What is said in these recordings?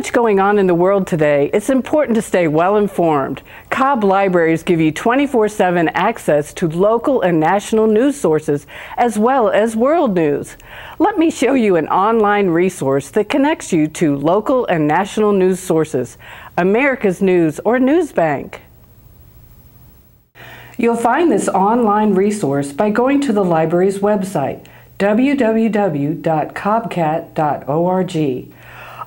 much going on in the world today, it's important to stay well informed. Cobb Libraries give you 24/7 access to local and national news sources as well as world news. Let me show you an online resource that connects you to local and national news sources, America's News or Newsbank. You'll find this online resource by going to the library's website, www.cobbcat.org.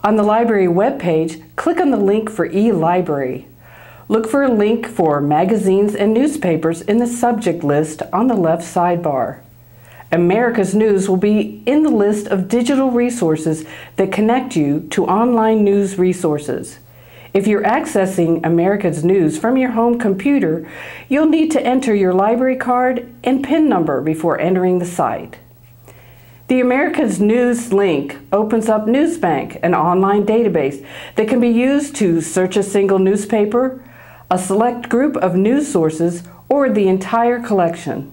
On the library webpage, click on the link for e-library. Look for a link for magazines and newspapers in the subject list on the left sidebar. America's News will be in the list of digital resources that connect you to online news resources. If you're accessing America's News from your home computer, you'll need to enter your library card and PIN number before entering the site. The America's News link opens up Newsbank, an online database that can be used to search a single newspaper, a select group of news sources, or the entire collection.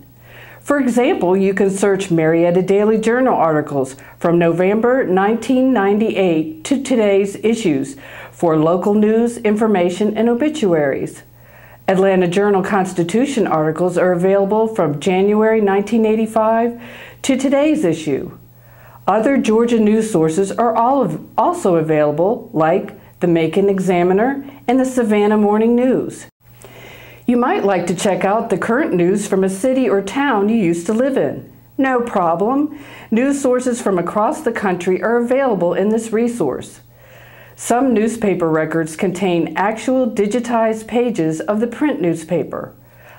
For example, you can search Marietta Daily Journal articles from November 1998 to today's issues for local news, information, and obituaries. Atlanta Journal-Constitution articles are available from January 1985 to today's issue. Other Georgia news sources are also available, like the Macon Examiner and the Savannah Morning News. You might like to check out the current news from a city or town you used to live in. No problem. News sources from across the country are available in this resource. Some newspaper records contain actual digitized pages of the print newspaper.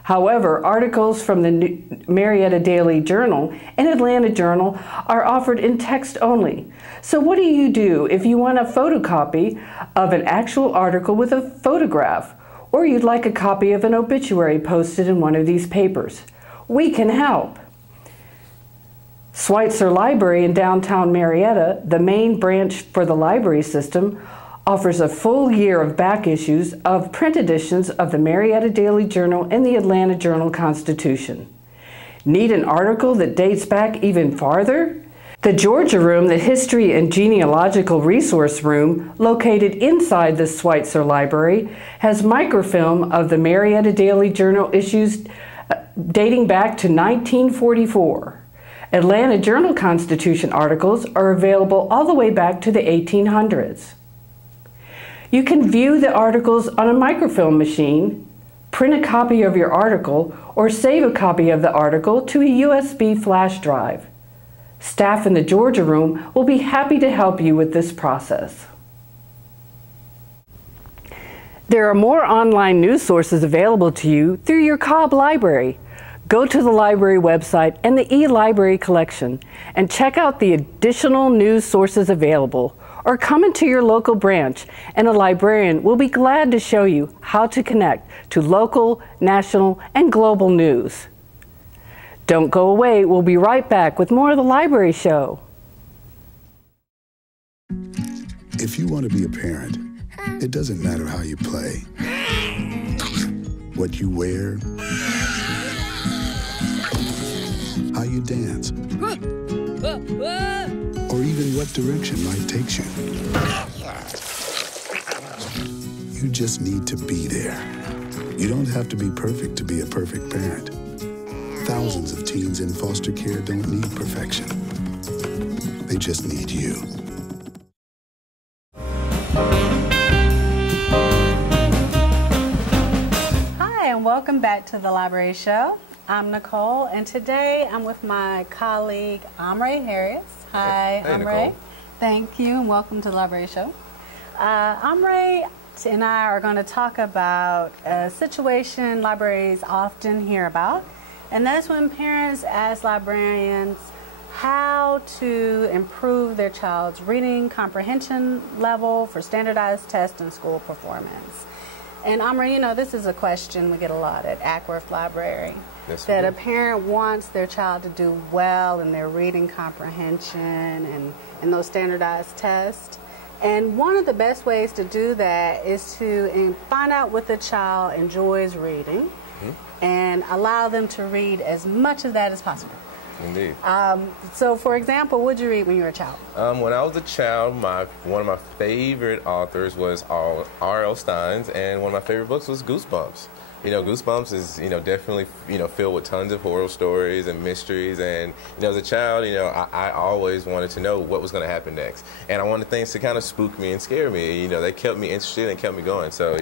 However, articles from the Marietta Daily Journal and Atlanta Journal are offered in text only. So what do you do if you want a photocopy of an actual article with a photograph, or you'd like a copy of an obituary posted in one of these papers? We can help. Schweitzer Library in downtown Marietta, the main branch for the library system, offers a full year of back issues of print editions of the Marietta Daily Journal and the Atlanta Journal-Constitution. Need an article that dates back even farther? The Georgia Room, the History and Genealogical Resource Room, located inside the Schweitzer Library, has microfilm of the Marietta Daily Journal issues dating back to 1944. Atlanta Journal-Constitution articles are available all the way back to the 1800s. You can view the articles on a microfilm machine, print a copy of your article, or save a copy of the article to a USB flash drive. Staff in the Georgia Room will be happy to help you with this process. There are more online news sources available to you through your Cobb Library. Go to the library website and the e-library collection and check out the additional news sources available, or come into your local branch and a librarian will be glad to show you how to connect to local, national, and global news. Don't go away, we'll be right back with more of the Library Show. If you want to be a parent, it doesn't matter how you play, what you wear, how you dance, or even what direction life takes you. You just need to be there. You don't have to be perfect to be a perfect parent. Thousands of teens in foster care don't need perfection. They just need you. Hi, and welcome back to the Library Show. I'm Nicole, and today I'm with my colleague, Amre Harris. Hi, hey, Amre. Nicole. Thank you, and welcome to the Library Show. Amre and I are going to talk about a situation libraries often hear about, and that's when parents ask librarians how to improve their child's reading comprehension level for standardized tests and school performance. And Amre, you know, this is a question we get a lot at Ackworth Library. Yes, that a parent wants their child to do well in their reading comprehension and in those standardized tests. And one of the best ways to do that is to find out what the child enjoys reading and allow them to read as much of that as possible. Indeed. So, for example, what did you read when you were a child? When I was a child, one of my favorite authors was R.L. Stein's, and one of my favorite books was Goosebumps. You know, Goosebumps is, definitely, filled with tons of horror stories and mysteries. And, as a child, I always wanted to know what was going to happen next. And I wanted things to kind of spook me and scare me. They kept me interested and kept me going. So,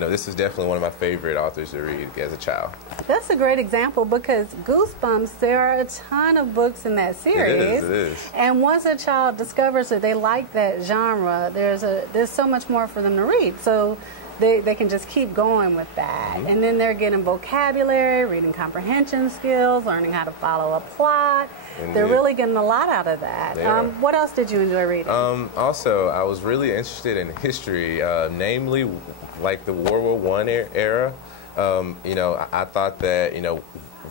this is definitely one of my favorite authors to read as a child. That's a great example because Goosebumps, there are a ton of books in that series. It is. And once a child discovers that they like that genre, there's so much more for them to read. So they can just keep going with that. Mm-hmm. And then they're getting vocabulary, reading comprehension skills, learning how to follow a plot. Indeed. They're really getting a lot out of that. What else did you enjoy reading? Also, I was really interested in history, namely like the World War I era. I thought that,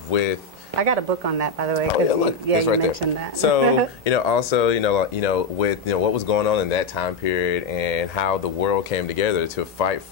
with... I got a book on that, by the way. Oh, yeah, look, you right mentioned there. That. So, also, with what was going on in that time period and how the world came together to fight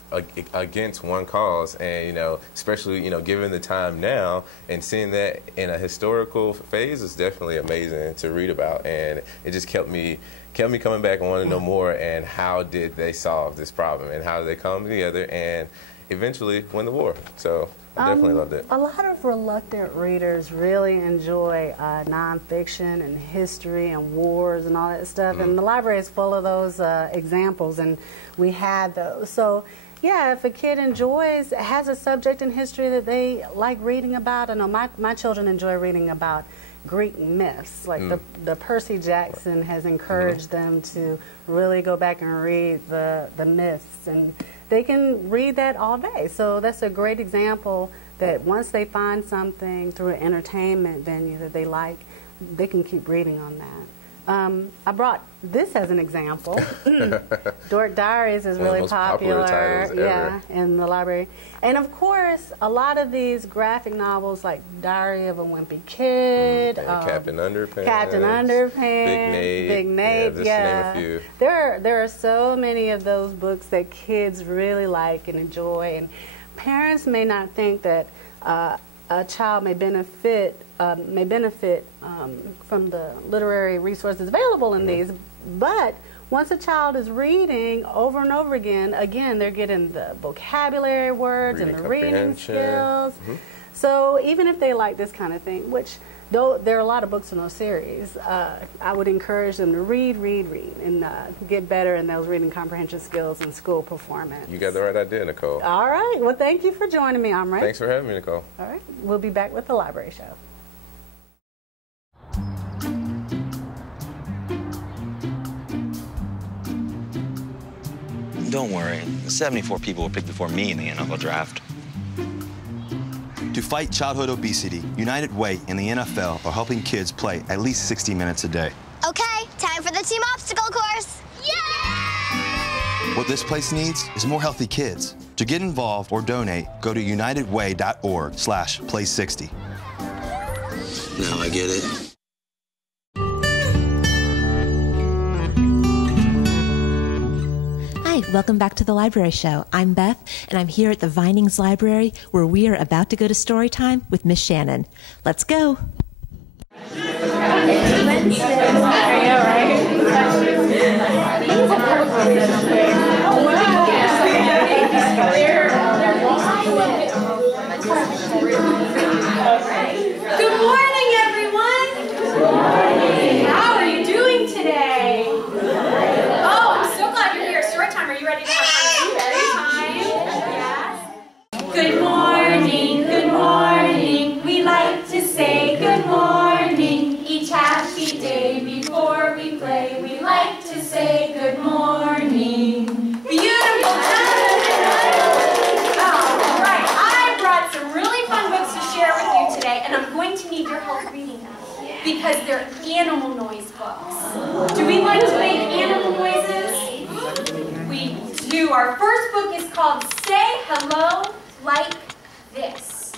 against one cause, and especially given the time now and seeing that in a historical phase is definitely amazing to read about, and it just kept me coming back and wanting to know more. And how did they solve this problem, and how did they come together and eventually win the war? So. I definitely loved it. A lot of reluctant readers really enjoy nonfiction and history and wars and all that stuff, and the library is full of those examples, and we had those. So, yeah, if a kid has a subject in history that they like reading about, I know my children enjoy reading about Greek myths, like the Percy Jackson has encouraged them to really go back and read the myths, and they can read that all day. So that's a great example that once they find something through an entertainment venue that they like, they can keep reading on that. I brought this as an example. Dork Diaries is really popular, in the library. And of course, a lot of these graphic novels like Diary of a Wimpy Kid, Captain Underpants, Big Nate, just to name a few. There are so many of those books that kids really like and enjoy, and parents may not think that a child may benefit from the literary resources available in these, but once a child is reading over and over again, they're getting the vocabulary words and the reading skills. So even if they like this kind of thing, which though there are a lot of books in those series, I would encourage them to read, and get better in those reading comprehension skills and school performance. You got the right idea, Nicole. All right. Well, thank you for joining me, Amre. Thanks for having me, Nicole. All right. We'll be back with the library show. Don't worry. 74 people were picked before me in the NFL draft. To fight childhood obesity, United Way and the NFL are helping kids play at least 60 minutes a day. Okay, time for the team obstacle course. Yay! What this place needs is more healthy kids. To get involved or donate, go to unitedway.org/play60. Now I get it. Hi, welcome back to the Library Show. I'm Beth, and I'm here at the Vinings Library, where we are about to go to story time with Miss Shannon. Let's go. Good morning, everyone. Good morning. How are you doing today? Oh, I'm so glad you're here. Story time. Are you ready to have fun? Yes. Good morning. Good morning. We like to say good morning each happy day before we play. We like to say good morning. Beautiful. All right. I brought some really fun books to share with you today, and I'm going to need your help reading them because they're animal noise books. Do we like to make animal noises? We do. Our first book is called Say Hello Like This.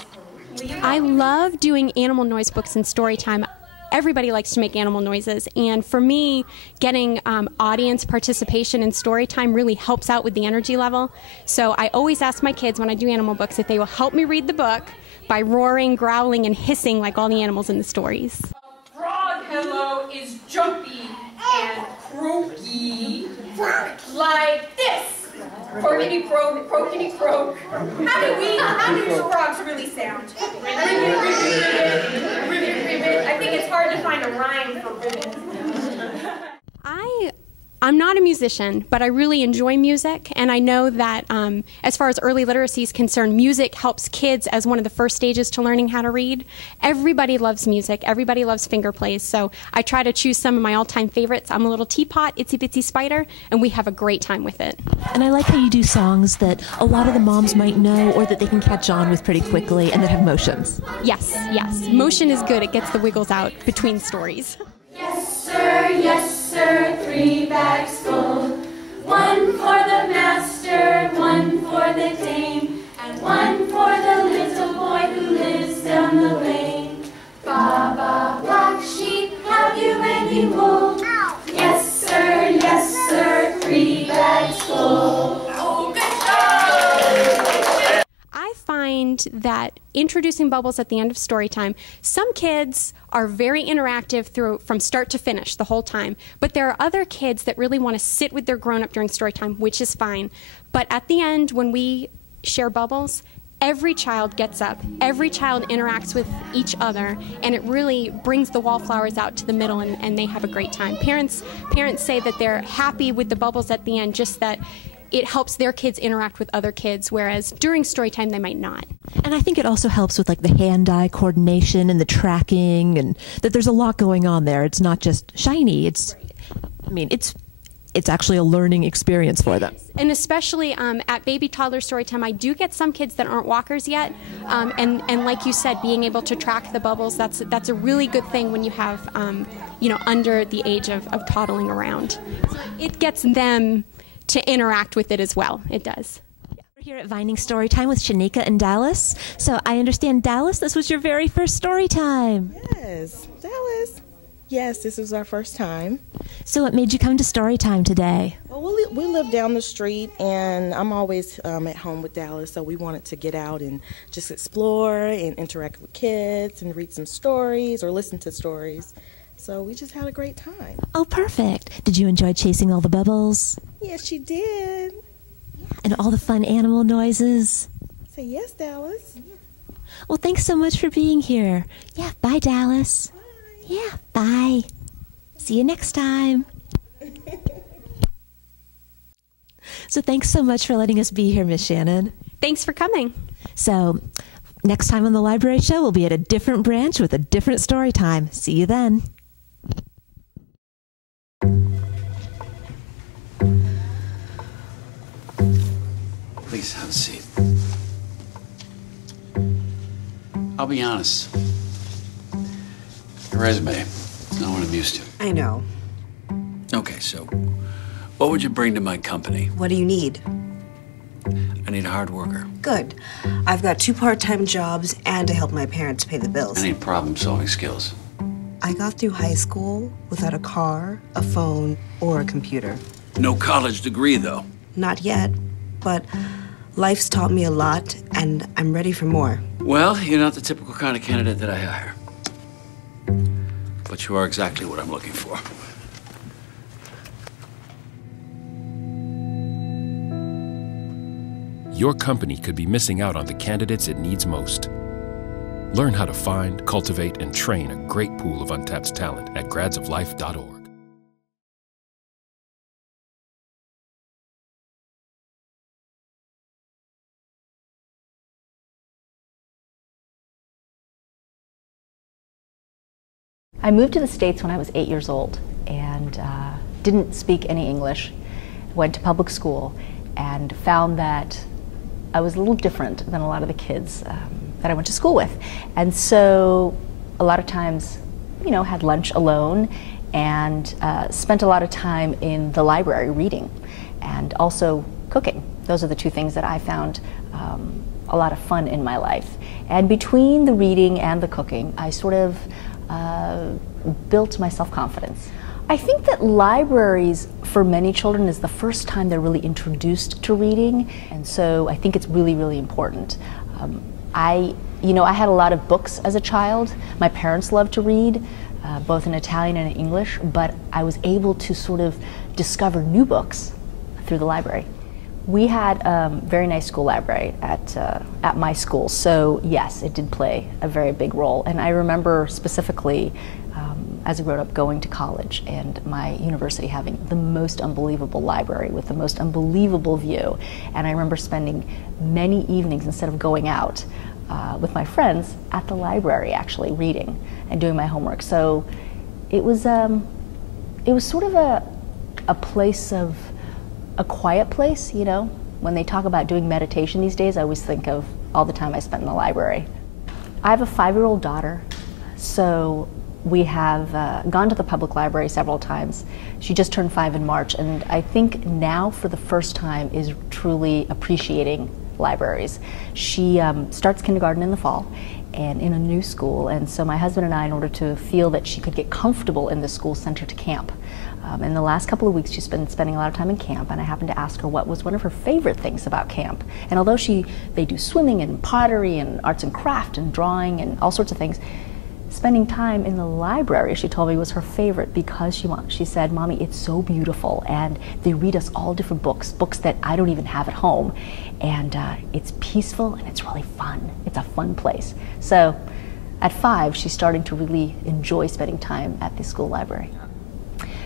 I love doing animal noise books in story time. Everybody likes to make animal noises, and for me, getting audience participation in story time really helps out with the energy level. So I always ask my kids when I do animal books if they will help me read the book by roaring, growling, and hissing like all the animals in the stories. is jumpy and croaky, like this. Croakity croak, croakity croak. How do frogs really sound? Ribbit, ribbit, ribbit, ribbit. I think it's hard to find a rhyme for ribbit. I'm not a musician, but I really enjoy music, and I know that as far as early literacy is concerned, music helps kids as one of the first stages to learning how to read. Everybody loves music. Everybody loves finger plays, so I try to choose some of my all-time favorites. I'm a Little Teapot, Itsy Bitsy Spider, and we have a great time with it. And I like how you do songs that a lot of the moms might know or that they can catch on with pretty quickly and that have motions. Yes, yes. Motion is good. It gets the wiggles out between stories. Yes, sir, 3 bags full. 1 for the master, 1 for the dame, and 1 for the little boy who lives down the lane. Baba, black sheep, have you any wool? Yes, sir, 3 bags full. Oh, good job! I find that introducing bubbles at the end of story time, some kids are very interactive from start to finish the whole time, but there are other kids that really want to sit with their grown-up during story time, which is fine. But at the end, when we share bubbles, every child gets up, every child interacts with each other, and it really brings the wallflowers out to the middle, and they have a great time. Parents say that they're happy with the bubbles at the end, just that it helps their kids interact with other kids, whereas during story time they might not. And I think it also helps with like the hand-eye coordination and the tracking, and that there's a lot going on there. It's not just shiny. It's actually a learning experience for them. And especially at baby toddler story time, I do get some kids that aren't walkers yet, and like you said, being able to track the bubbles, that's a really good thing when you have under the age of toddling around. It gets them to interact with it as well. It does. We're here at Vining Storytime with Shanika and Dallas. So I understand, Dallas, this was your very first story time. Yes, Dallas. Yes, this is our first time. So what made you come to story time today? Well, we live down the street, and I'm always at home with Dallas, so we wanted to get out and just explore and interact with kids and read some stories or listen to stories. So we just had a great time. Oh, perfect. Did you enjoy chasing all the bubbles? Yes, she did. And all the fun animal noises? Say yes, Dallas. Well, thanks so much for being here. Yeah, bye, Dallas. Bye. Yeah, bye. See you next time. So thanks so much for letting us be here, Miss Shannon. Thanks for coming. So next time on the Library Show, we'll be at a different branch with a different story time. See you then. Please have a seat. I'll be honest. Your resume is not what I'm used to. I know. Okay, so what would you bring to my company? What do you need? I need a hard worker. Good. I've got 2 part-time jobs and to help my parents pay the bills. I need problem-solving skills. I got through high school without a car, a phone, or a computer. No college degree, though. Not yet, but life's taught me a lot, and I'm ready for more. Well, you're not the typical kind of candidate that I hire. But you are exactly what I'm looking for. Your company could be missing out on the candidates it needs most. Learn how to find, cultivate, and train a great pool of untapped talent at gradsoflife.org. I moved to the States when I was 8 years old and didn't speak any English. Went to public school and found that I was a little different than a lot of the kids that I went to school with. And so a lot of times, had lunch alone and spent a lot of time in the library reading and also cooking. Those are the 2 things that I found a lot of fun in my life. And between the reading and the cooking, I sort of built my self-confidence. I think that libraries for many children is the first time they're really introduced to reading, and so I think it's really, really important. I had a lot of books as a child. My parents loved to read, both in Italian and in English, but I was able to sort of discover new books through the library. We had a very nice school library at my school, so yes, it did play a very big role. And I remember specifically, as I grew up, going to college and my university having the most unbelievable library with the most unbelievable view. And I remember spending many evenings, instead of going out with my friends, at the library actually reading and doing my homework. So it was sort of a place of, a quiet place, you know. When they talk about doing meditation these days, I always think of all the time I spent in the library. I have a 5-year-old daughter, so we have gone to the public library several times. She just turned 5 in March, and I think now for the first time is truly appreciating libraries. She starts kindergarten in the fall and in a new school, and so my husband and I, in order to feel that she could get comfortable in the school, sent her to camp. In the last couple of weeks, she's been spending a lot of time in camp, and I happened to ask her what was one of her favorite things about camp. And although they do swimming and pottery and arts and craft and drawing and all sorts of things, spending time in the library, she told me, was her favorite because she said, "Mommy, it's so beautiful, and they read us all different books that I don't even have at home, and it's peaceful and it's really fun. It's a fun place." So at 5, she's starting to really enjoy spending time at the school library.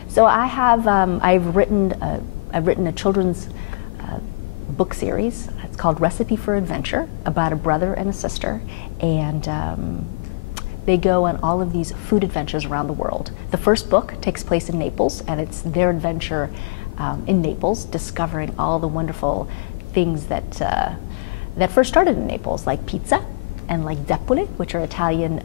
So I have, I've written a children's book series. It's called Recipe for Adventure, about a brother and a sister, and they go on all of these food adventures around the world. The first book takes place in Naples, and it's their adventure in Naples, discovering all the wonderful things that first started in Naples, like pizza and like zeppole, which are Italian.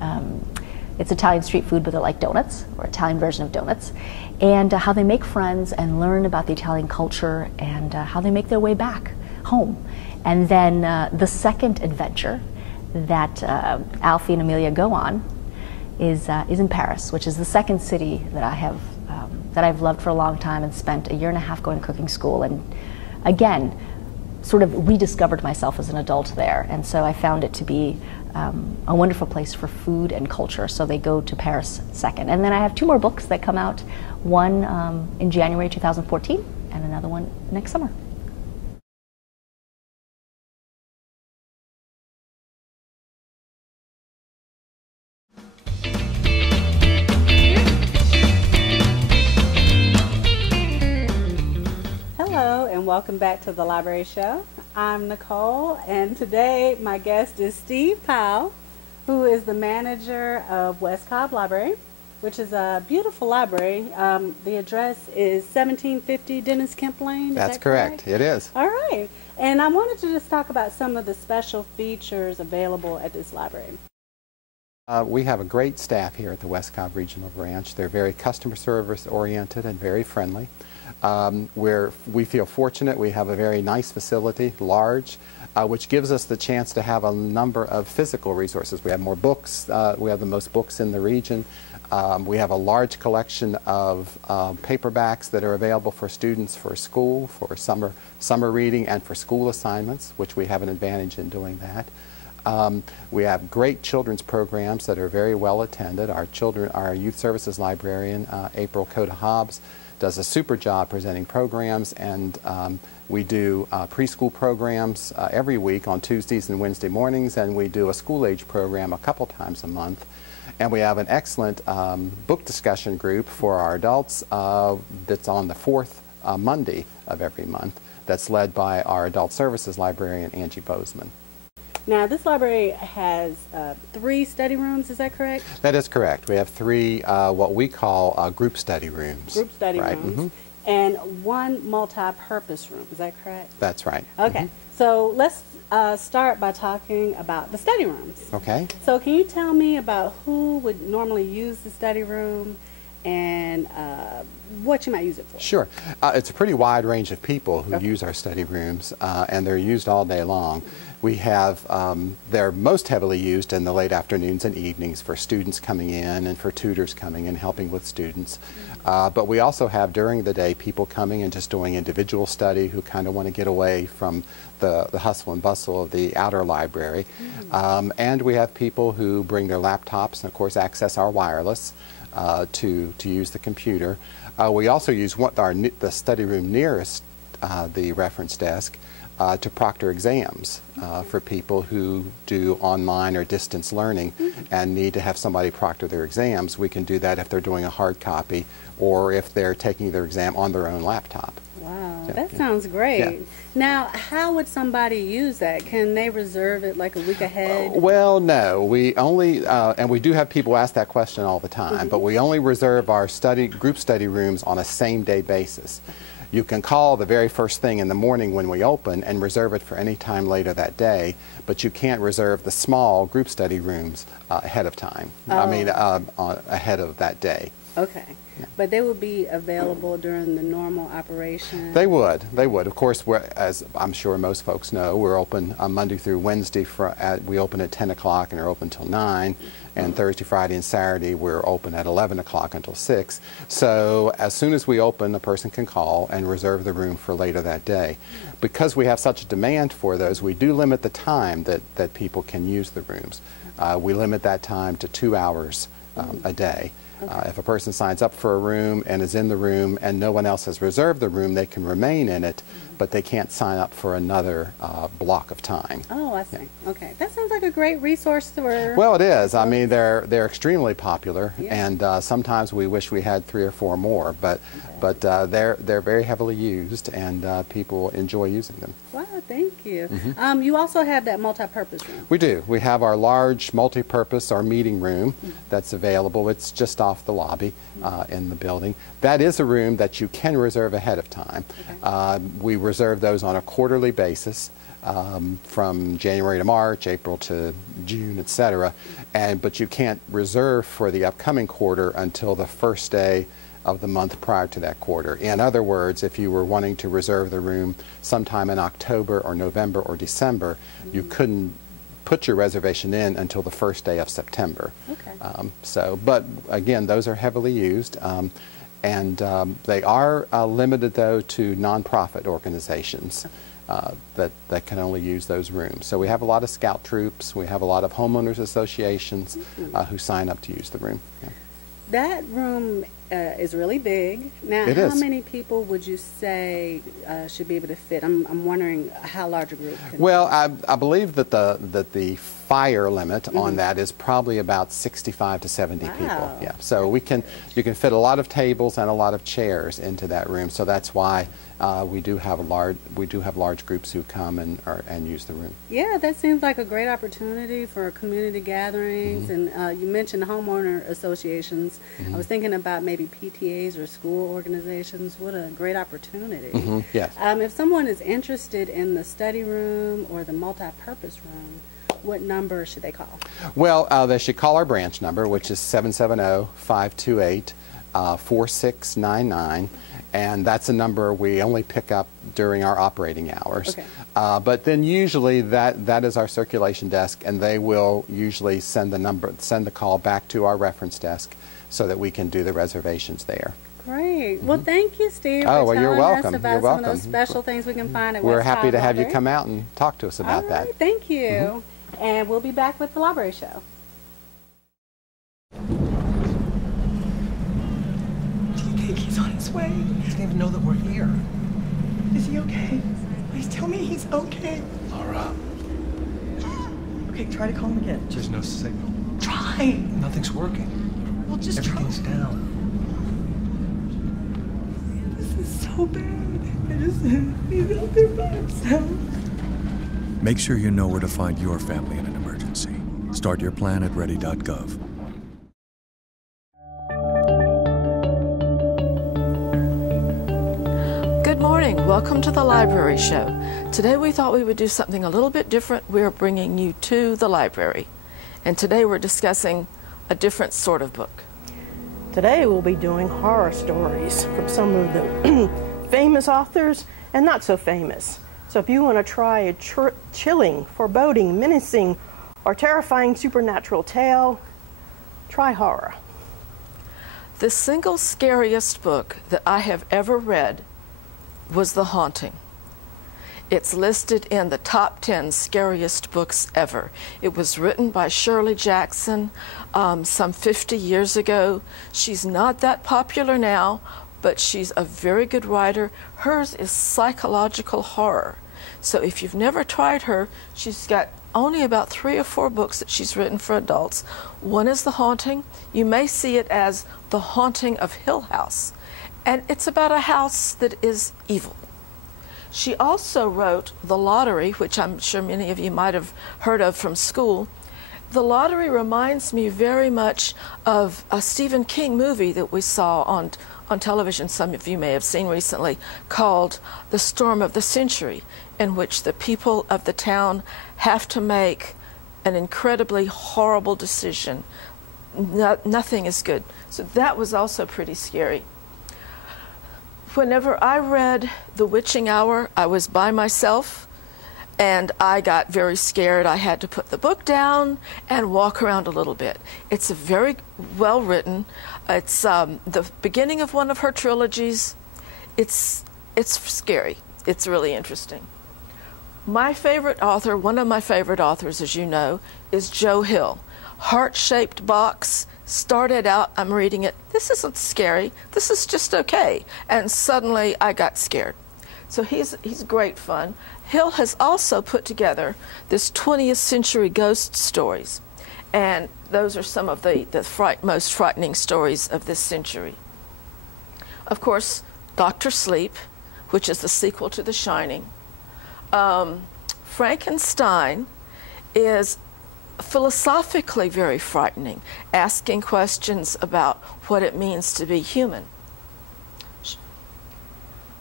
It's Italian street food, but they're like donuts, or Italian version of donuts, and how they make friends and learn about the Italian culture and how they make their way back home. And then the second adventure that Alfie and Amelia go on is in Paris, which is the second city that I've loved for a long time and spent a year and a half going to cooking school, and again sort of rediscovered myself as an adult there. And so I found it to be a wonderful place for food and culture, so they go to Paris second. And then I have 2 more books that come out, one in January 2014 and another one next summer. Hello and welcome back to the Library Show. I'm Nicole, and today my guest is Steve Powell, who is the manager of West Cobb Library, which is a beautiful library. The address is 1750 Dennis Kemp Lane. That's correct. It is. All right. And I wanted to just talk about some of the special features available at this library. We have a great staff here at the West Cobb Regional Branch. They're very customer service oriented and very friendly. We feel fortunate. We have a very nice facility, large, which gives us the chance to have a number of physical resources. We have more books. We have the most books in the region. We have a large collection of paperbacks that are available for students for school, for summer reading, and for school assignments, which we have an advantage in doing that. We have great children's programs that are very well attended. Our youth services librarian, April Coda-Hobbs, does a super job presenting programs, and we do preschool programs every week on Tuesdays and Wednesday mornings, and we do a school-age program a couple times a month. And we have an excellent book discussion group for our adults that's on the 4th Monday of every month, that's led by our adult services librarian, Angie Bozeman. Now, this library has 3 study rooms, is that correct? That is correct. We have 3 what we call group study rooms. Group study right. rooms. Mm-hmm. And 1 multi-purpose room, is that correct? That's right. Okay. Mm-hmm. So let's start by talking about the study rooms. Okay. So can you tell me about who would normally use the study room and what you might use it for? Sure. It's a pretty wide range of people who use our study rooms, and they're used all day long. We have, they're most heavily used in the late afternoons and evenings for students coming in and for tutors coming in helping with students. But we also have during the day people coming and just doing individual study who kind of want to get away from the hustle and bustle of the outer library. And we have people who bring their laptops and of course access our wireless. to use the computer. We also use the study room nearest the reference desk to proctor exams for people who do online or distance learning and need to have somebody proctor their exams. We can do that if they're doing a hard copy or if they're taking their exam on their own laptop. Wow, Yeah, that yeah. sounds great. Yeah. Now, how would somebody use that? Can they reserve it like a week ahead? Well, no. We only, and we do have people ask that question all the time, but we only reserve our group study rooms on a same-day basis. You can call the very first thing in the morning when we open and reserve it for any time later that day, but you can't reserve the small group study rooms ahead of time. I mean, ahead of that day. Okay. But they would be available during the normal operation? They would. They would. Of course, as I'm sure most folks know, we're open Monday through Wednesday. We open at 10 o'clock and are open till 9. And Thursday, Friday, and Saturday, we're open at 11 o'clock until 6. So as soon as we open, a person can call and reserve the room for later that day. Because we have such a demand for those, we do limit the time that people can use the rooms. We limit that time to 2 hours a day. If a person signs up for a room and is in the room and no one else has reserved the room, they can remain in it, but they can't sign up for another block of time. Oh, I see. Yeah. Okay. That sounds like a great resource for... Well, it is. I mean, they're extremely popular, and sometimes we wish we had 3 or 4 more, but they're very heavily used, and people enjoy using them. Wow, thank you. You also have that multi-purpose room. We do. We have our large multi-purpose, our meeting room that's available. It's just off the lobby in the building. That is a room that you can reserve ahead of time. Okay. We reserve those on a quarterly basis from January to March, April to June, etc. But you can't reserve for the upcoming quarter until the first day of the month prior to that quarter. In other words, if you were wanting to reserve the room sometime in October or November or December, you couldn't put your reservation in until the first day of September. Okay. But again, those are heavily used, and they are limited though to nonprofit organizations that can only use those rooms. So we have a lot of scout troops, we have a lot of homeowners associations who sign up to use the room. Yeah. That room is really big. Now, how many people would you say should be able to fit? I'm wondering how large a group can... Well, I believe that the fire limit on that is probably about 65 to 70 people. Yeah. So you can fit a lot of tables and a lot of chairs into that room. So that's why we do have large groups who come and use the room. Yeah, that seems like a great opportunity for community gatherings. And you mentioned homeowner associations. I was thinking about maybe PTAs or school organizations. What a great opportunity. Yes. If someone is interested in the study room or the multi-purpose room, what number should they call? Well, they should call our branch number, which is 770-528-4699, and that's a number we only pick up during our operating hours. Okay. But then usually that is our circulation desk, and they will usually send the call back to our reference desk so that we can do the reservations there. Great. Well, thank you, Steve, for you're telling welcome. us about some of those special things we can find at We're West happy to have you Library. come out and talk to us about that. Thank you. And we'll be back with the library show. Do you think he's on his way? He doesn't even know that we're here. Is he okay? Please tell me he's okay. Laura. Okay, try to call him again. There's no signal. Try! Nothing's working. Well, just Everything's down. This is so bad. He's out there by himself. Make sure you know where to find your family in an emergency. Start your plan at ready.gov. Good morning. Welcome to the library show. Today we thought we would do something a little bit different. We're bringing you to the library. And today we're discussing a different sort of book. Today we'll be doing horror stories from some of the famous authors and not so famous. So if you want to try a chilling, foreboding, menacing, or terrifying supernatural tale, try horror. The single scariest book that I have ever read was The Haunting. It's listed in the top 10 scariest books ever. It was written by Shirley Jackson some 50 years ago. She's not that popular now, but she's a very good writer. Hers is psychological horror. So if you've never tried her, she's got only about 3 or 4 books that she's written for adults. One is The Haunting. You may see it as The Haunting of Hill House. And it's about a house that is evil. She also wrote The Lottery, which I'm sure many of you might have heard of from school. The Lottery reminds me very much of a Stephen King movie that we saw on television, some of you may have seen recently, called The Storm of the Century, in which the people of the town have to make an incredibly horrible decision. Nothing is good. So that was also pretty scary. Whenever I read The Witching Hour, I was by myself, and I got very scared. I had to put the book down and walk around a little bit. It's a very well written. It's the beginning of one of her trilogies. It's scary. It's really interesting. My favorite author, one of my favorite authors, as you know, is Joe Hill. Heart-Shaped Box. Started out, I'm reading it, this isn't scary, this is just okay. And suddenly I got scared. So he's great fun. Hill has also put together this 20th century ghost stories. And those are some of the most frightening stories of this century. Of course, Dr. Sleep, which is the sequel to The Shining. Frankenstein is philosophically very frightening, asking questions about what it means to be human.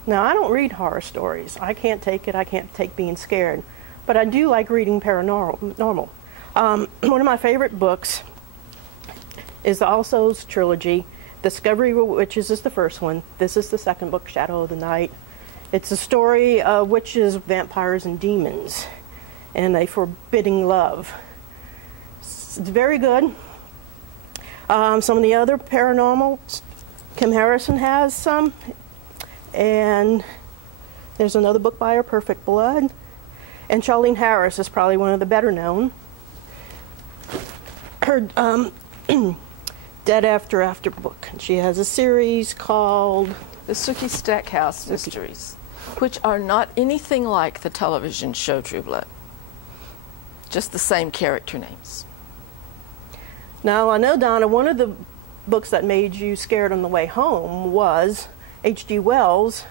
Now, I don't read horror stories. I can't take it. I can't take being scared. But I do like reading paranormal. One of my favorite books is the All Souls trilogy. Discovery of Witches is the first one. This is the second book, Shadow of the Night. It's a story of witches, vampires, and demons, and a forbidding love. It's very good. Some of the other paranormal, Kim Harrison has some, and there's another book by her, Perfect Blood, and Charlene Harris is probably one of the better known. Her Dead After book. She has a series called The Sookie Stackhouse Mysteries, which are not anything like the television show True Blood. Just the same character names. Now, I know, Donna, one of the books that made you scared on the way home was H.G. Wells.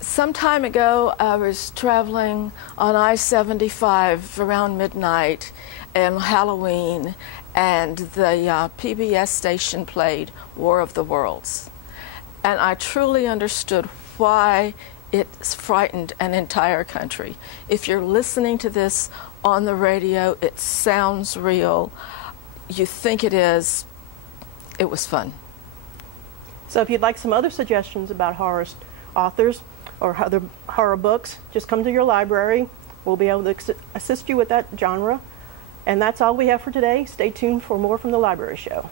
Some time ago, I was traveling on I-75 around midnight and Halloween, and the PBS station played War of the Worlds. And I truly understood why it frightened an entire country. If you're listening to this on the radio, it sounds real. You think it is. It was fun. So if you'd like some other suggestions about horror authors or other horror books, just come to your library. We'll be able to assist you with that genre. And that's all we have for today. Stay tuned for more from the Library Show.